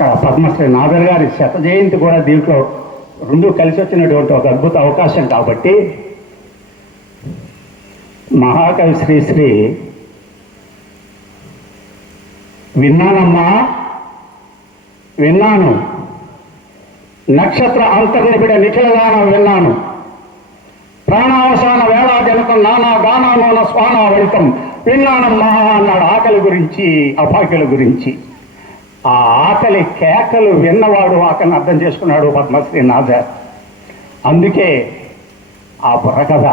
పద్మశ్రీ నాదర్ గారి శత జయంతి కూడా దీంట్లో రెండు కలిసి వచ్చినటువంటి ఒక అద్భుత అవకాశం కాబట్టి మహాకవి శ్రీశ్రీ విన్నానమ్మా విన్నాను. నక్షత్ర అంతర్నిబిడ నిఖిలగానం విన్నాను. ప్రాణావసాన వేళా జనకం నానా గానానోన స్వానా వెళ్తం విన్నానమ్మా అన్నాడు ఆకలి గురించి అపాకలి గురించి. ఆ ఆకలి కేకలు విన్నవాడు ఆకలిని అర్థం చేసుకున్నాడు పద్మశ్రీ నాజర్ అందుకే ఆ బుర్రకథ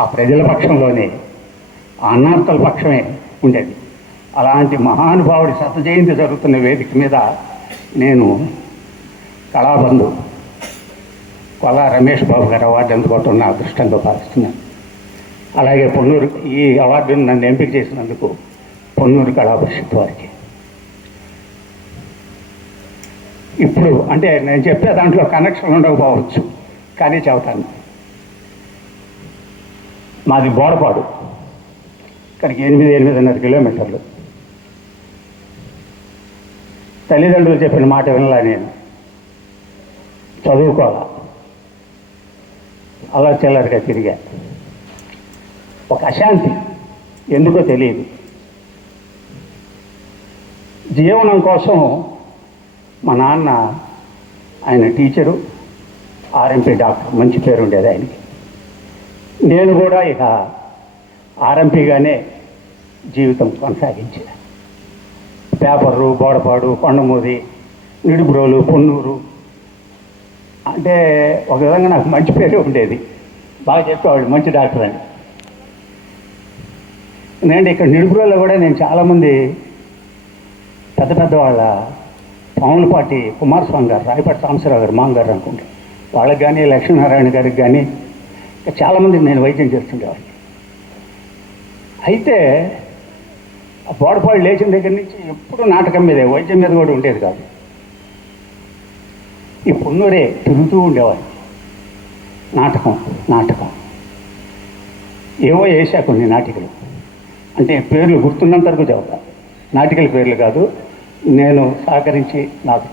ఆ ప్రజల పక్షంలోనే ఆ అన్నార్థుల పక్షమే ఉండేది. అలాంటి మహానుభావుడి శత జయంతి జరుగుతున్న వేదిక మీద నేను కళాబంధు కొలా రమేష్ బాబు గారు అవార్డు అందుకోవటం నా అదృష్టంగా భావిస్తున్నాను. అలాగే పొన్నూరు ఈ అవార్డును నన్ను ఎంపిక చేసినందుకు పొన్నూరు కళా పరిషత్ వారికి ఇప్పుడు అంటే నేను చెప్పే దాంట్లో కనెక్షన్ ఉండకపోవచ్చు. కానీ చెబుతాను. మాది బోడపాడు. ఇక్కడికి ఎనిమిది ఎనిమిదిన్నర కిలోమీటర్లు. తల్లిదండ్రులు చెప్పిన మాట వినలా నేను. చదువుకోవాలా? అలా చిల్లరగా తిరిగా. ఒక అశాంతి. ఎందుకో తెలియదు. జీవనం కోసం మా నాన్న ఆయన టీచరు ఆర్ఎంపీ డాక్టర్ మంచి పేరు ఉండేది ఆయనకి. నేను కూడా ఇక ఆర్ఎంపీగానే జీవితం కొనసాగించాను పేపర్లు బోడపాడు కొండమూది నిడుబ్రోలు పొన్నూరు అంటే ఒక విధంగా నాకు మంచి పేరు ఉండేది. బాగా చెప్పేవాళ్ళు మంచి డాక్టర్ అని. నేను ఇక్కడ నిడుపురోలో కూడా నేను చాలామంది పెద్ద పెద్ద వాళ్ళ పాములపాటి కుమారస్వామి గారు రాయపాటి సాంబశివరావు గారు మాంగారు అనుకుంటే వాళ్ళకి కానీ లక్ష్మీనారాయణ గారికి కానీ చాలామంది నేను వైద్యం చేస్తుండేవాడిని. అయితే ఆ బోడపాడు లేచిన దగ్గర నుంచి ఎప్పుడు నాటకం మీదే వైద్యం మీద కూడా ఉండేది కాదు. ఈ పొన్నూరే తిరుగుతూ ఉండేవాడిని. నాటకం నాటకం. ఏవో వేసా కొన్ని నాటికలు. అంటే పేర్లు గుర్తున్నంత వరకు నాటికల పేర్లు కాదు నేను సహకరించి నాకు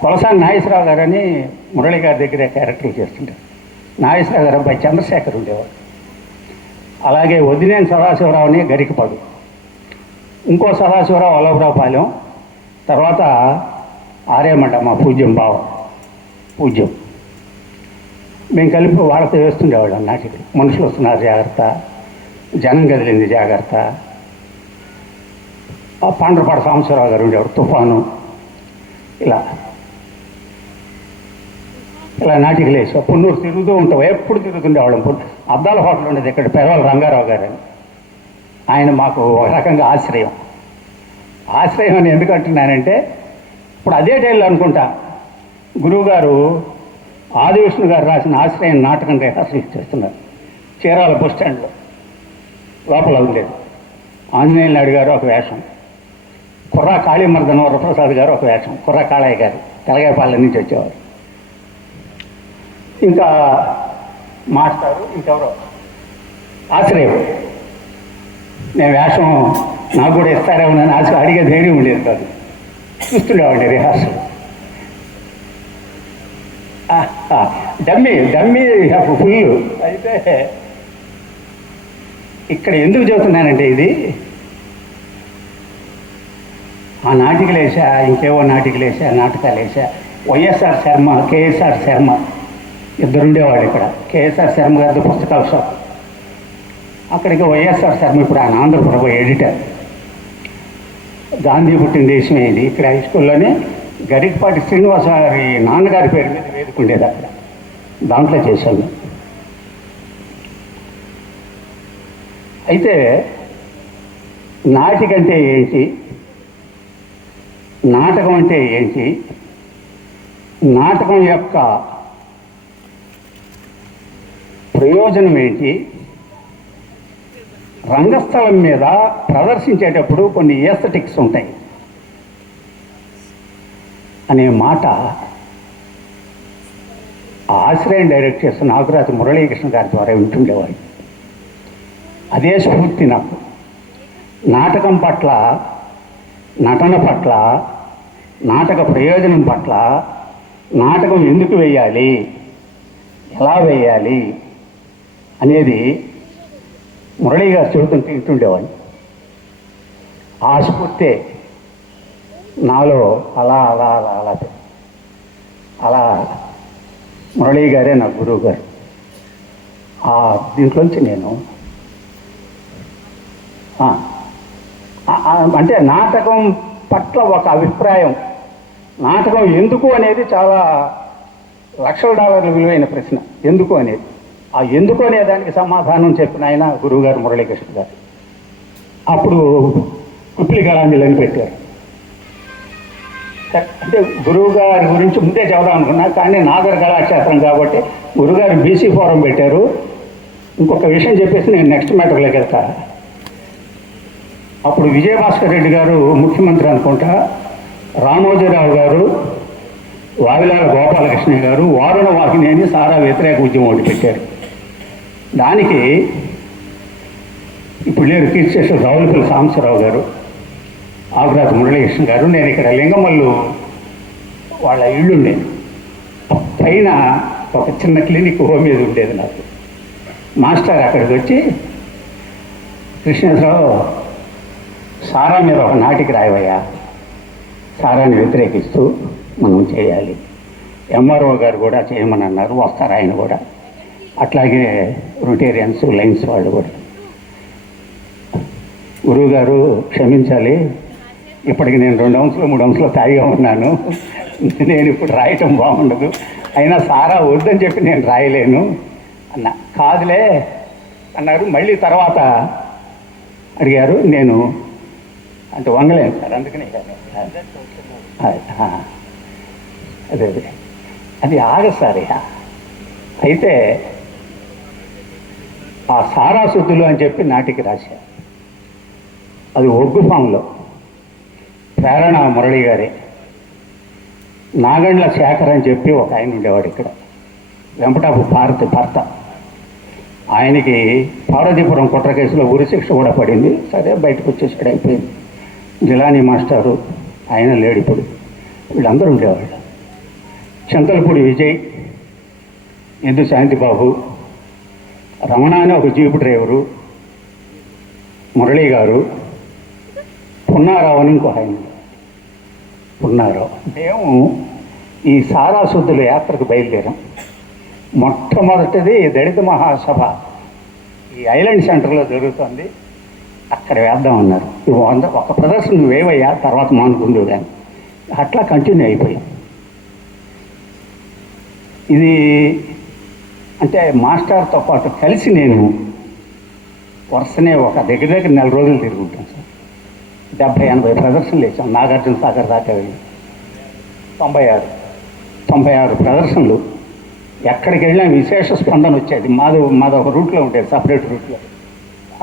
కొలసాని నాగేశ్వరరావు గారని మురళి గారి దగ్గర క్యారెక్టర్లు చేస్తుంటారు. నాగేశ్వరరావు గారు అబ్బాయి చంద్రశేఖర్ ఉండేవాడు అలాగే వదిలేని సదాశివరావుని గరికపాడు. ఇంకో సదాశివరావు వల్లభరావు పాలెం. తర్వాత ఆర్యమంట మా పూజ్యం బావ పూజ్యం. మేము కలిపి వాళ్ళతో వేస్తుండేవాళ్ళం నాటికి. మనుషులు వస్తున్నారు జాగ్రత్త. జనం కదిలింది జాగ్రత్త. పాండ్రపాడ సాంబశివరావు గారు ఉండేవాడు తుఫాను. ఇలా. ఇలా నాటికలు వేసి పున్నూరు తిరుగుతూ ఉంటాం ఎప్పుడు తిరుగుతుండేవాళ్ళం. పొన్ను- అద్దాల హోటల్ ఉండేది ఇక్కడ పెరవాల రంగారావు గారు అని. ఆయన మాకు ఒక రకంగా ఆశ్రయం. ఆశ్రయం అని ఎందుకు అంటున్నానంటే ఇప్పుడు అదే టైంలో అనుకుంటా గురువుగారు ఆదివిష్ణు గారు రాసిన ఆశ్రయం నాటకం రిహార్సల్ చేస్తున్నారు చీరాల బస్ స్టాండ్లో. లోపల ఉండేది. ఆంజనేయులు నాయుడు గారు ఒక వేషం. కుర్రా కాళీమర్దన వరప్రసాద్ గారు ఒక వేషం. కుర్రా కాళయ్య గారు తెలగాయపాలెం నుంచి వచ్చేవారు. ఇంకా మాస్టారు ఇంకెవరో? ఆశ్రయం. నేను వేషం నాకు కూడా ఇస్తారేమో అని ఆశ అడిగే ధైర్యం ఉండేది కాదు. చూస్తుండేవాడి రిహార్సల్. డమ్మీ డమ్మీ ఫుల్ అయితే ఇక్కడ ఎందుకు చెబుతున్నానంటే ఇది? ఆ నాటికలు వేసా ఇంకేవో నాటికలు వేసా నాటకాలు వేసా. వైఎస్ఆర్ శర్మ కేఎస్ఆర్ శర్మ ఇద్దరుండేవాడు ఇక్కడ. కేఎస్ఆర్ శర్మ గారితో పుస్తకాల షాప్. అక్కడికి వైఎస్ఆర్ శర్మ ఇప్పుడు ఆయన ఆంధ్రప్రభ ఎడిటర్. గాంధీ పుట్టిన దేశమే ఇది ఇక్కడ హై స్కూల్లోనే గడికపాటి శ్రీనివాస గారి నాన్నగారి పేరు మీద వేదిక ఉండేది అక్కడ. దాంట్లో చేశాను. అయితే నాటికంటే ఏంటి? నాటకం అంటే ఏంటి? నాటకం యొక్క ప్రయోజనం ఏంటి? రంగస్థలం మీద ప్రదర్శించేటప్పుడు కొన్ని ఏస్థటిక్స్ ఉంటాయి. అనే మాట ఆశ్రయం డైరెక్ట్ చేస్తున్న నాగరాజు మురళీకృష్ణ గారి ద్వారా వింటుండేవాడు అదే స్ఫూర్తి నాకు. నాటకం పట్ల నటన పట్ల నాటక ప్రయోజనం పట్ల నాటకం ఎందుకు వేయాలి? ఎలా వేయాలి? అనేది మురళీ గారు చెబుతుంటే వింటుండేవాడిని ఆ స్ఫూర్తే నాలో అలా అలా అలా అలా అలా మురళీ గారే నా గురువు గారు ఆ దీంట్లోంచి నేను అంటే నాటకం పట్ల ఒక అభిప్రాయం. నాటకం ఎందుకు అనేది చాలా లక్షల డాలర్ల విలువైన ప్రశ్న. ఎందుకు అనేది. ఆ ఎందుకు అనే దానికి సమాధానం చెప్పిన ఆయన గురువుగారు మురళీకృష్ణ గారు. అప్పుడు కుప్లి కళాంజలి పెట్టారు అంటే గురువు గారి గురించి ముందే చదవడం అనుకున్నా కానీ నాగర్ కళాక్షేత్రం కాబట్టి గురుగారు బీసీ ఫోరం పెట్టారు. ఇంకొక విషయం చెప్పేసి నేను నెక్స్ట్ మ్యాటర్లోకి వెళ్తాను. అప్పుడు విజయభాస్కర్ రెడ్డి గారు ముఖ్యమంత్రి అనుకుంటా రామోజీరావు గారు వావిలాల గోపాలకృష్ణ గారు వారుణ వాహిని అని సారా వ్యతిరేక ఉద్యమం ఒకటి పెట్టారు. దానికి ఇప్పుడు లేరు కీర్తిశేషు రావులపల్లి సాంబశివరావు గారు ఆకురాజు మురళీకృష్ణ గారు నేను ఇక్కడ లింగమల్లు వాళ్ళ ఇళ్ళు ఉండేది పైన ఒక చిన్న క్లినిక్ హోమ్ మీద ఉండేది నాకు. మాస్టర్ అక్కడికి వచ్చి కృష్ణేశ్వరరావు సారా మీద ఒక నాటికి రాయవయ్యా. సారాన్ని వ్యతిరేకిస్తూ మనం చేయాలి. ఎంఆర్ఓ గారు కూడా చేయమని అన్నారు వస్తారు ఆయన కూడా. అట్లాగే రొటేరియన్స్ లైన్స్ వాళ్ళు కూడా. గురువు గారు క్షమించాలి. ఇప్పటికి నేను రెండు అంశాలు మూడు అంశాలు తాగిగా ఉన్నాను. నేను ఇప్పుడు రాయటం బాగుండదు. అయినా సారా వద్దని చెప్పి నేను రాయలేను అన్న. కాదులే అన్నారు. మళ్ళీ తర్వాత అడిగారు. నేను అంటే వంగలేను సార్ అందుకని అదే అదే. అది ఆగదు సార్ అయితే ఆ సారాశుద్ధులు అని చెప్పి నాటికి రాశారు. అది ఒగ్గు ఫామ్లో ప్రేరణ మురళి గారే నాగండ్ల శేఖర్ అని చెప్పి ఒక ఆయన ఉండేవాడు ఇక్కడ. వెంపటాపు భారతి భర్త. ఆయనకి పార్వతీపురం కుట్ర కేసులో ఉరి శిక్ష కూడా పడింది. సరే బయటకు వచ్చేసాడు అయిపోయింది. గిలాని మాస్టారు. ఆయన లేడు ఇప్పుడు. వీళ్ళందరూ ఉండేవాళ్ళు. చింతలపూడి విజయ్ ఇందు శాంతిబాబు రమణ అనే ఒక జీపు డ్రైవరు మురళీ గారు పున్నారావు అని ఇంకో ఆయన. పున్నారావు. మేము ఈ సారాశుద్ధుల యాత్రకు బయలుదేరాం. మొట్టమొదటిది దళిత మహాసభ. ఈ ఐలాండ్ సెంటర్లో జరుగుతుంది. అక్కడ వేద్దాం అన్నారు. వంద ఒక ప్రదర్శన నువ్వేవయ్యా తర్వాత మానుకుందు కానీ అట్లా కంటిన్యూ అయిపోయాం. ఇది అంటే మాస్టర్తో పాటు కలిసి నేను వరుసనే ఒక దగ్గర దగ్గర నెల రోజులు తిరుగుతాను సార్. డెబ్భై ఎనభై ప్రదర్శనలు వేసాం నాగార్జున సాగర్ దాకా వెళ్ళి. తొంభై ఆరు తొంభై ఆరు ప్రదర్శనలు. ఎక్కడికి వెళ్ళినా విశేష స్పందన వచ్చేది. మాది మాది ఒక రూట్లో ఉండేది సపరేట్ రూట్లో.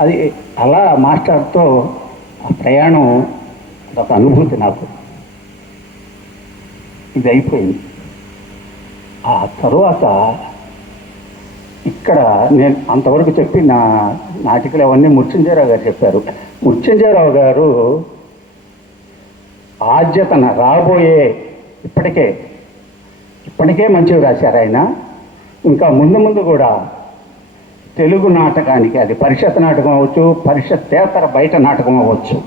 అది అలా మాస్టర్తో ఆ ప్రయాణం అదొక అనుభూతి నాకు. ఇది అయిపోయింది. ఆ తరువాత ఇక్కడ నేను అంతవరకు చెప్పి నా నాటికలు అవన్నీ మృత్యుంజయరావు గారు చెప్పారు. మృత్యుంజయరావు గారు ఆద్యతన రాబోయే ఇప్పటికే ఇప్పటికే మంచివి రాశారు ఆయన. ఇంకా ముందు ముందు కూడా తెలుగు నాటకానికి అది పరిషత్ నాటకం అవ్వచ్చు పరిషత్తేతర బయట నాటకం అవ్వచ్చు.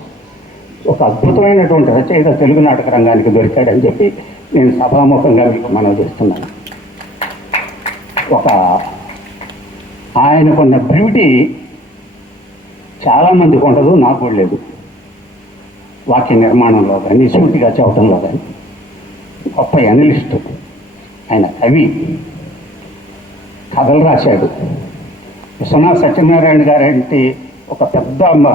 ఒక అద్భుతమైనటువంటి రచయిత తెలుగు నాటక రంగానికి దొరికాడని చెప్పి నేను సభాముఖంగా మీకు మనం చేస్తున్నాను. ఒక ఆయనకున్న బ్యూటీ చాలామందికి ఉండదు నాకు కూడా లేదు. వాక్య నిర్మాణంలో కానీ సూటిగా చెప్పడంలో కానీ. గొప్ప అనలిస్టు. ఆయన కవి. కథలు రాశాడు. విశ్వనాథ్ సత్యనారాయణ గారంటి ఒక పెద్ద అమ్మ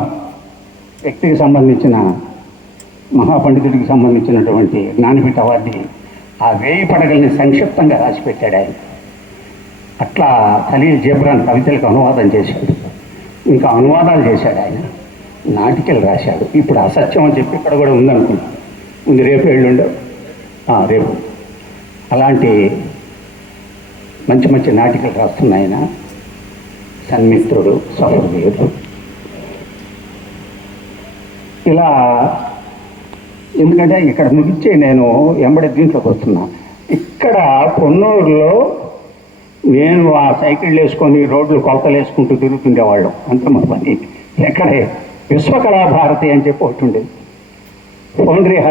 వ్యక్తికి సంబంధించిన మహాపండితుడికి సంబంధించినటువంటి జ్ఞానపీఠ అవార్డు ఆ వేయి పడగల్ని సంక్షిప్తంగా రాసిపెట్టాడు ఆయన. అట్లా ఖలీల్ జబ్రాన్ కవితలకు అనువాదం చేశాడు. ఇంకా అనువాదాలు చేశాడు ఆయన. నాటికలు రాశాడు. ఇప్పుడు అసత్యం అని చెప్పి ఇక్కడ కూడా ఉందనుకుంటా ఉంది రేపు ఎల్లుండో? రేపు. అలాంటి మంచి మంచి నాటికలు రాస్తున్నాయన. సన్మిత్రుడు సహృదయుడు ఇలా ఎందుకంటే ఇక్కడ ముగిచ్చే నేను ఎంబడి దీంట్లోకి వస్తున్నా. ఇక్కడ పొన్నూరులో నేను ఆ సైకిల్ వేసుకొని రోడ్లు కొలతలు వేసుకుంటూ తిరుగుతుండేవాళ్ళం. అంత మా పని ఎక్కడే? విశ్వకళా భారతి అని చెప్పి ఒకటి ఉండేది.